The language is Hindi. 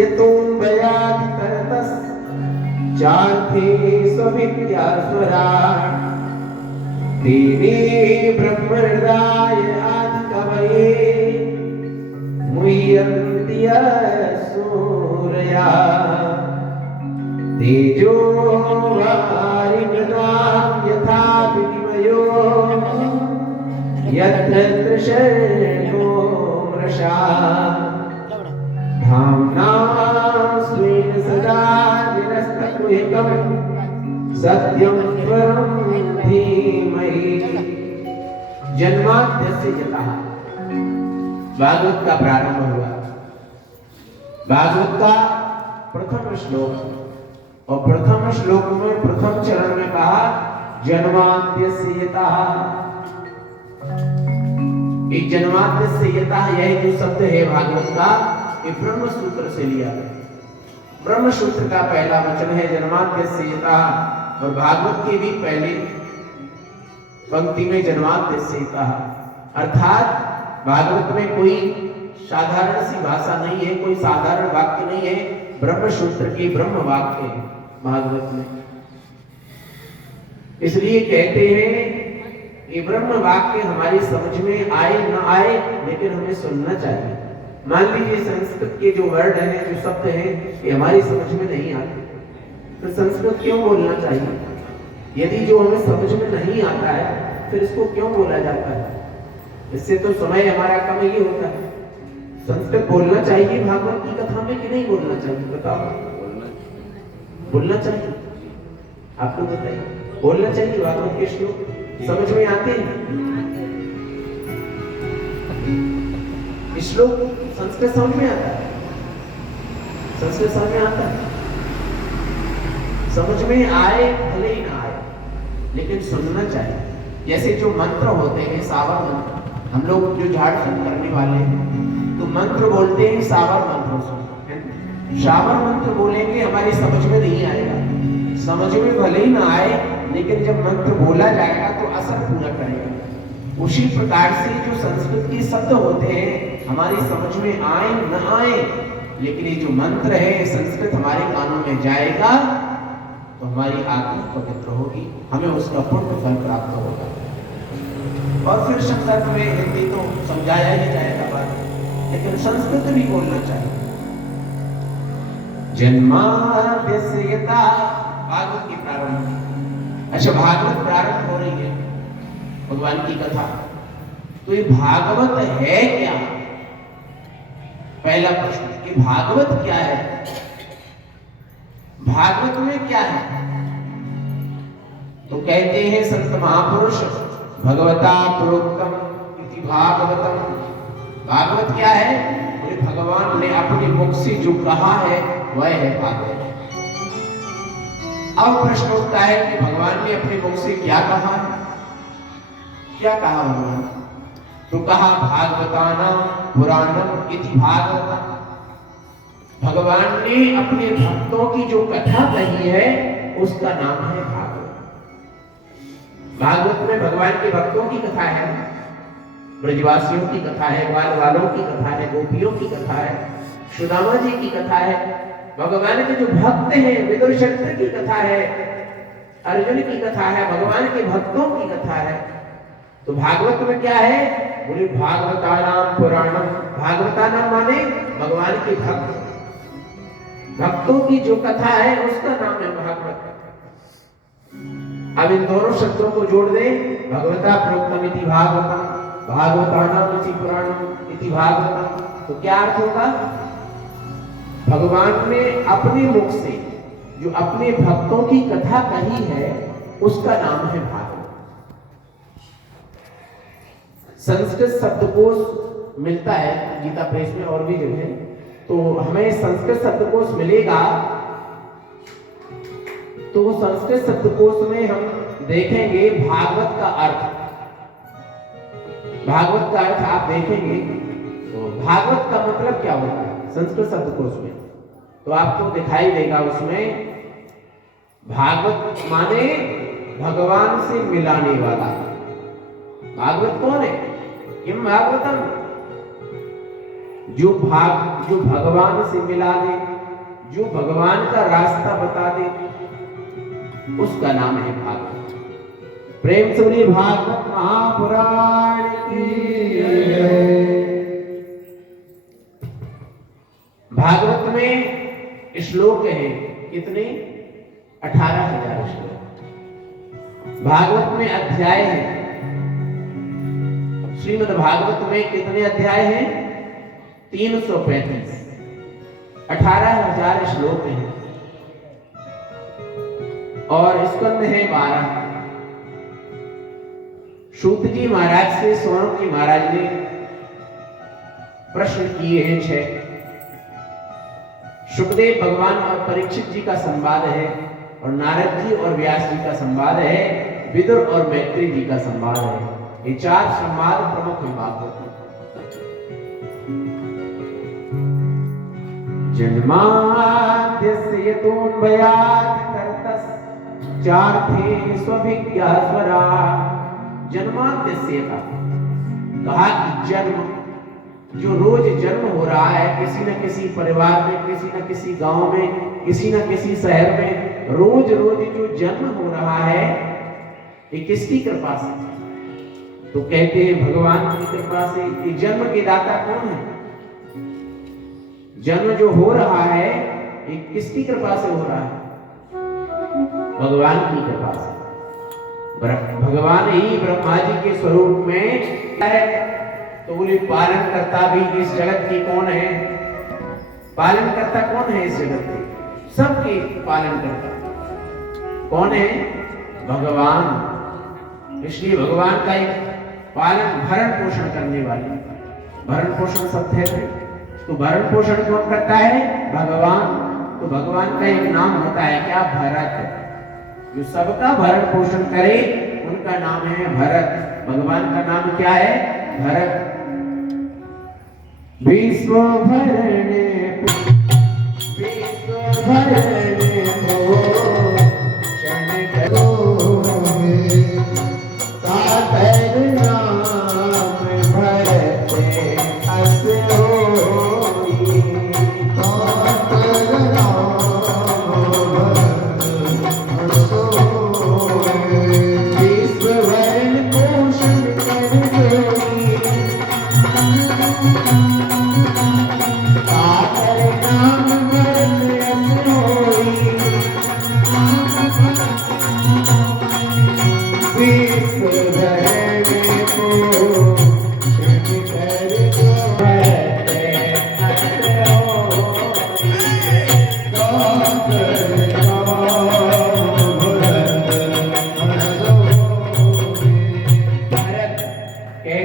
यतोऽन्वयादितरतस् चार्थे स्वविद्यास्वरा तेने ब्रह्महृदाय आदिकवये मुह्यन्ति सूरया तेजो वारिमृदां यथा विनिमयो यत्र तृषर्गो मृषा धाम्ना स्वेन सदा निरस्तकुहकं सत्यं परं धीमहि। जन्माद्यस्य यतः भागवत का प्रारंभ हुआ। भागवत का प्रथम श्लोक और प्रथम श्लोक में प्रथम चरण में कहा जन्माद्यस्य यतः। ये जन्माद्यस्य यतः यह जो शब्द है भागवत का ये ब्रह्म सूत्र से लिया है। ब्रह्म सूत्र का पहला वचन है जन्माद्यस्य यतः और भागवत के भी पहले पंक्ति में जन्माद्यस्य यतः अर्थात भागवत में कोई साधारण सी भाषा नहीं है, कोई साधारण वाक्य नहीं है, ब्रह्म सूत्र की ब्रह्म वाक्य है भागवत में। इसलिए कहते हैं ये ब्रह्म वाक्य हमारी समझ में आए न आए लेकिन हमें सुनना चाहिए। मान लीजिए संस्कृत के जो वर्ड हैं, जो शब्द हैं, ये हमारी समझ में नहीं आते तो संस्कृत क्यों बोलना चाहिए? यदि जो हमें समझ में नहीं आता है फिर इसको क्यों बोला जाता है? इससे तो समय हमारा कम ही होता है। संस्कृत बोलना चाहिए भागवत की कथा में कि नहीं बोलना चाहिए? बताओ। बोलना चाहिए। आपको बताइए, बोलना चाहिए। भागवत के श्लोक समझ में आते हैं? श्लोक संस्कृत समझ में आता है? संस्कृत समझ में आता है? समझ में आए भले ही ना आए लेकिन सुनना चाहिए। जैसे जो मंत्र होते हैं सावर मंत्र, हम लोग जो झाड़ फूक करने वाले हैं तो मंत्र बोलते हैं सावर मंत्र। सावर मंत्र बोलेंगे हमारी समझ में नहीं आएगा, समझ में भले ही ना आए लेकिन जब मंत्र बोला जाएगा तो असर पूरा करेगा। उसी प्रकार से जो संस्कृत के शब्द होते हैं हमारी समझ में आए न आए लेकिन ये जो मंत्र है संस्कृत हमारे कानों में जाएगा तो हमारी आत्मा पवित्र होगी, हमें उसका पुण्य फल प्राप्त होगा। और फिर संस्कृत में हिंदी तो समझाया ही जाएगा बात, लेकिन संस्कृत भी बोलना चाहिए। जन्माद्यस्य यतः भागवत की प्रारंभ। अच्छा, भागवत प्रारंभ हो रही है भगवान की कथा, तो ये भागवत है क्या? पहला प्रश्न कि भागवत क्या है? भागवत में क्या है? तो कहते हैं संत महापुरुष भगवता प्रोक्तम इति भागवतम। भागवत क्या है? बोले भगवान ने अपने मुख से जो कहा है वह है भागवत। अब प्रश्न उठता है कि भगवान ने अपने मुख से क्या कहा है? क्या कहा भगवान? तो कहा भागवतानां पुराणम इति भागवतम। भगवान ने अपने भक्तों की जो कथा कही है उसका नाम है भागवत। भागवत में भगवान के भक्तों की कथा है, ब्रजवासियों की कथा है, ग्वाल वालों की कथा है, गोपियों की कथा है, सुदामा जी की कथा है, भगवान के जो भक्त हैं विदुर शक्ति की कथा है, अर्जुन की कथा है, भगवान के भक्तों की कथा है। तो भागवत में क्या है? बोले भागवतानां पुराणम। भागवतानां माने भगवान के भक्त, भक्तों की जो कथा है उसका नाम है भागवत। अब इन दोनों शब्दों को जोड़ दें, भगवता प्रोक्तम इति भागवतम, भागवतानां इति पुराणम इति भागवतम, तो क्या अर्थ होगा? भगवान ने अपने मुख से जो अपने भक्तों की कथा कही है उसका नाम है भागवत। संस्कृत शब्दकोश मिलता है गीता प्रेस में और भी जगह, तो हमें संस्कृत शब्दकोश मिलेगा तो संस्कृत शब्दकोश में हम देखेंगे भागवत का अर्थ। भागवत का अर्थ आप देखेंगे तो भागवत का मतलब क्या होता है संस्कृत शब्दकोश में, तो आपको दिखाई देगा उसमें भागवत माने भगवान से मिलाने वाला। भागवत कौन है? किम भागवतम, जो भगवान से मिला दे, जो भगवान का रास्ता बता दे, उसका नाम है भागवत। प्रेम से बोलिए भागवत महापुराण की जय। भागवत में श्लोक है कितने? 18,000 श्लोक। भागवत में अध्याय है, श्रीमद् भागवत में कितने अध्याय हैं? 335। 18,000 श्लोक हैं और स्कंद है 12। सूत जी महाराज से सौनक जी महाराज ने प्रश्न किए हैं 6। सुखदेव भगवान और परीक्षित जी का संवाद है, और नारद जी और व्यास जी का संवाद है, विदुर और मैत्री जी का संवाद है। ये 4 संवाद प्रमुख है भागवत में। जन्माद्यस्य यतोऽन्वयात् चार्थे स्वभिज्ञा स्वरा। जन्माद्यस्य का कहा कि जन्म, जो रोज जन्म हो रहा है किसी न किसी परिवार में, किसी न किसी गांव में, किसी न किसी शहर में, रोज रोज जो जन्म हो रहा है ये किसकी कृपा से? तो कहते हैं भगवान की कृपा से। ये जन्म के दाता कौन है? जन्म जो हो रहा है ये किसकी कृपा से हो रहा है? भगवान की कृपा से। भगवान ही ब्रह्मा जी के स्वरूप में है। तो बोले पालन करता भी इस जगत की कौन है? पालन करता कौन है इस जगत के? सबके पालन करता कौन है? भगवान। इसलिए भगवान का एक पालन, भरण पोषण करने वाले, भरण पोषण शब्द है तो भरण पोषण कौन करता है? भगवान। तो भगवान का एक नाम होता है क्या? भरत। जो सबका भरण पोषण करे उनका नाम है भरत। भगवान का नाम क्या है? भरत। विश्व भरणे, विश्व भरणे